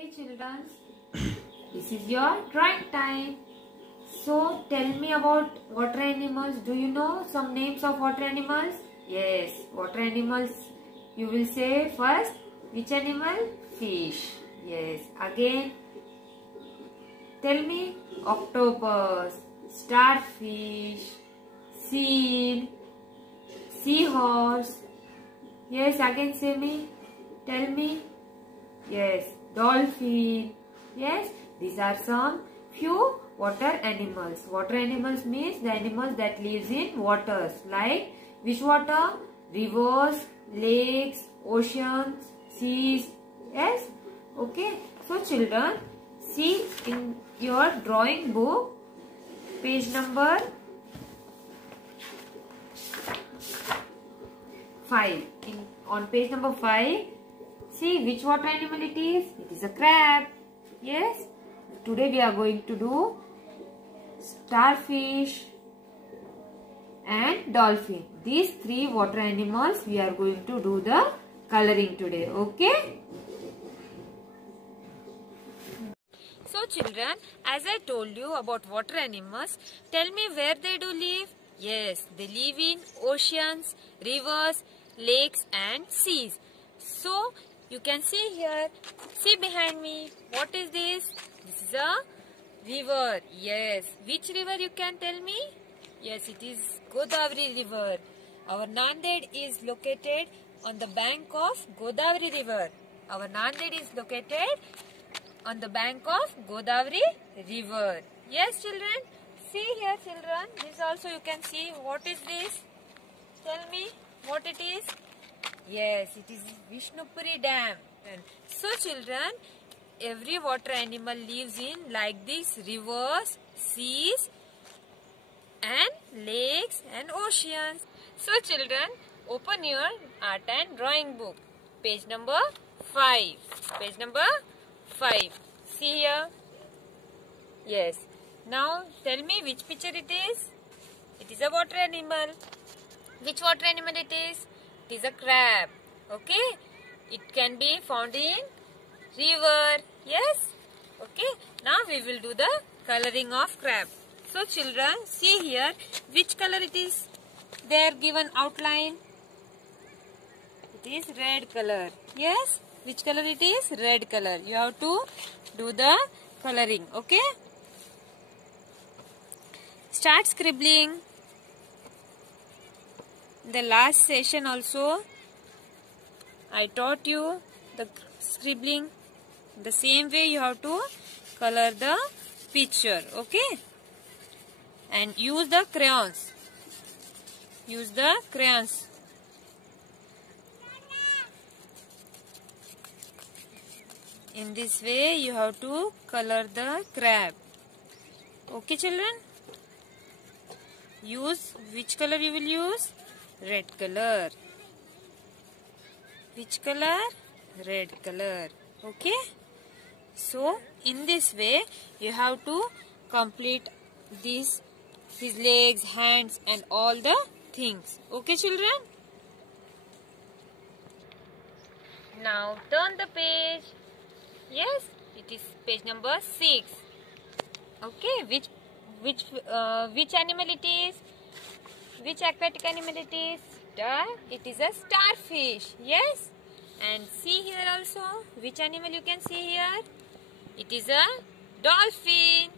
Okay children, this is your drawing time. So tell me about water animals. Do you know some names of water animals? Yes, water animals. You will say first which animal? Fish. Yes. Again, tell me octopus, starfish, seal, seahorse. Yes, again say me. Tell me. Yes, dolphin. Yes, these are some few water animals. Water animals means the animals that lives in waters. Like which water? Rivers, lakes, oceans, seas. Yes. Okay. So children, see in your drawing book, page number 5. On page number 5, see which water animal it is. It is a crab. Yes. Today we are going to do starfish and dolphin. These 3 water animals we are going to do the coloring today. Okay. So children, as I told you about water animals, tell me where they do live. Yes, they live in oceans, rivers, lakes and seas. So you can see here, see behind me, what is this? This is a river. Yes, which river you can tell me? Yes, it is Godavari river. Our Nanded is located on the bank of Godavari river. Our Nanded is located on the bank of Godavari river. Yes children, see here children, this also you can see, what is this? Tell me what it is. Yes, it is Vishnupuri Dam. And so children, every water animal lives in like this rivers, seas and lakes and oceans. So children, open your art and drawing book. Page number 5. Page number 5. See here. Yes. Now tell me which picture it is. It is a water animal. Which water animal it is? It is a crab. Okay. It can be found in river. Yes. Okay. Now we will do the coloring of crab. So children, see here which color it is. There given outline. It is red color. Yes. Which color it is? Red color. You have to do the coloring. Okay. Start scribbling. The last session also I taught you the scribbling. The same way you have to color the picture. Okay. And use the crayons. Use the crayons. In this way you have to color the crab. Okay children? Use which color you will use? Red color. Which color? Red color. Okay? So in this way you have to complete his legs, hands and all the things. Okay children? Now turn the page. Yes, it is page number 6. Okay, which animal it is? Which aquatic animal it is? It is a starfish. Yes. And see here also, which animal you can see here? It is a dolphin.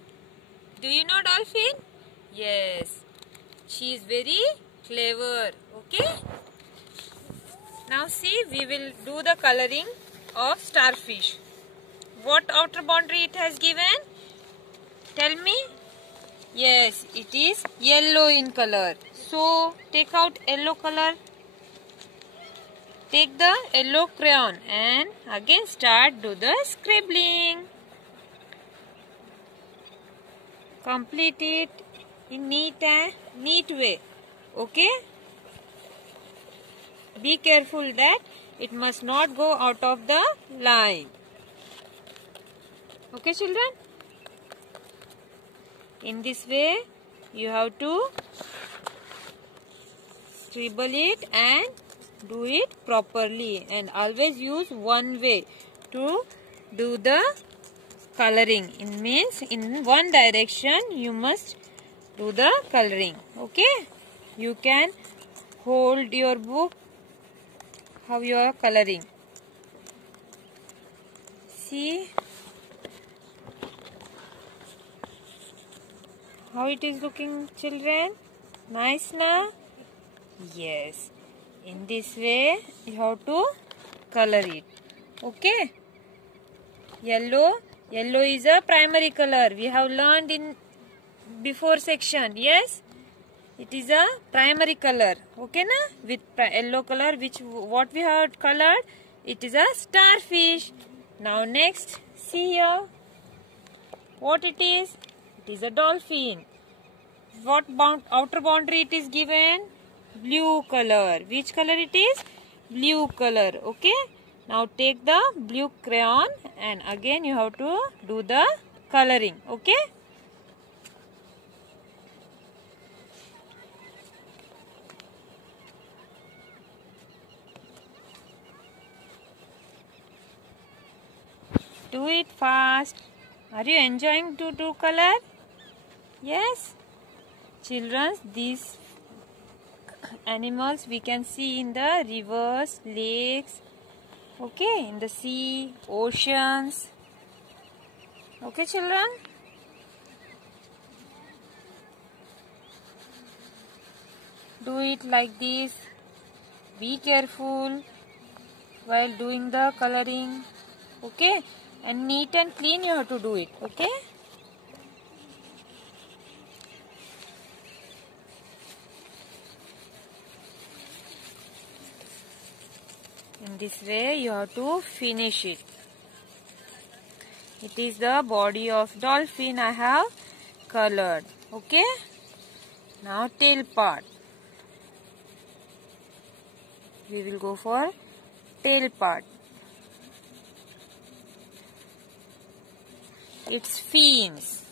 Do you know dolphin? Yes. She is very clever. Okay. Now see, we will do the coloring of starfish. What outer boundary it has given? Tell me. Yes, it is yellow in color. So, take out yellow color. Take the yellow crayon and again start do the scribbling. Complete it in neat way. Okay? Be careful that it must not go out of the line. Okay children? In this way you have to scribble it and do it properly, and always use one way to do the coloring. It means in one direction you must do the coloring. Okay? You can hold your book how you are coloring. See how it is looking, children? Nice na? Yes. In this way you have to color it. Okay? Yellow is a primary color. We have learned in before section. Yes? It is a primary color. Okay na? With yellow color, what we have colored, it is a starfish. Now next, see here. What it is? It is a dolphin. What outer boundary it is given? Blue color. Which color it is? Blue color. Okay? Now take the blue crayon and again you have to do the coloring. Okay? Do it fast. Are you enjoying to do color? Yes? Children, these animals we can see in the rivers, lakes, okay, in the sea, oceans. Okay, children? Do it like this. Be careful while doing the coloring. Okay? And neat and clean you have to do it. Okay? In this way you have to finish it. It is the body of dolphin I have colored. Okay? Now tail part. We will go for tail part. Its fins.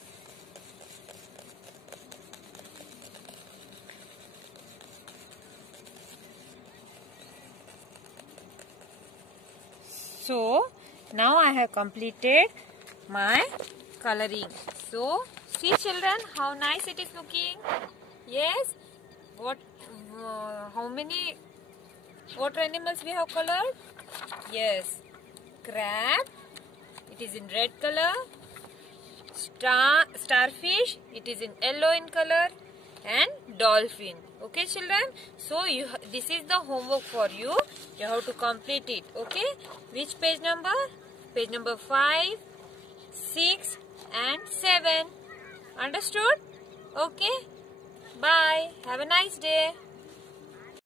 So now I have completed my coloring. So see children how nice it is looking. Yes. How many water animals we have colored? Yes. Crab. It is in red color. Starfish. It is in yellow in color. And dolphin. Okay children, so this is the homework for you. You have to complete it. Okay, which page number? Page number 5, 6 and 7. Understood? Okay, bye. Have a nice day.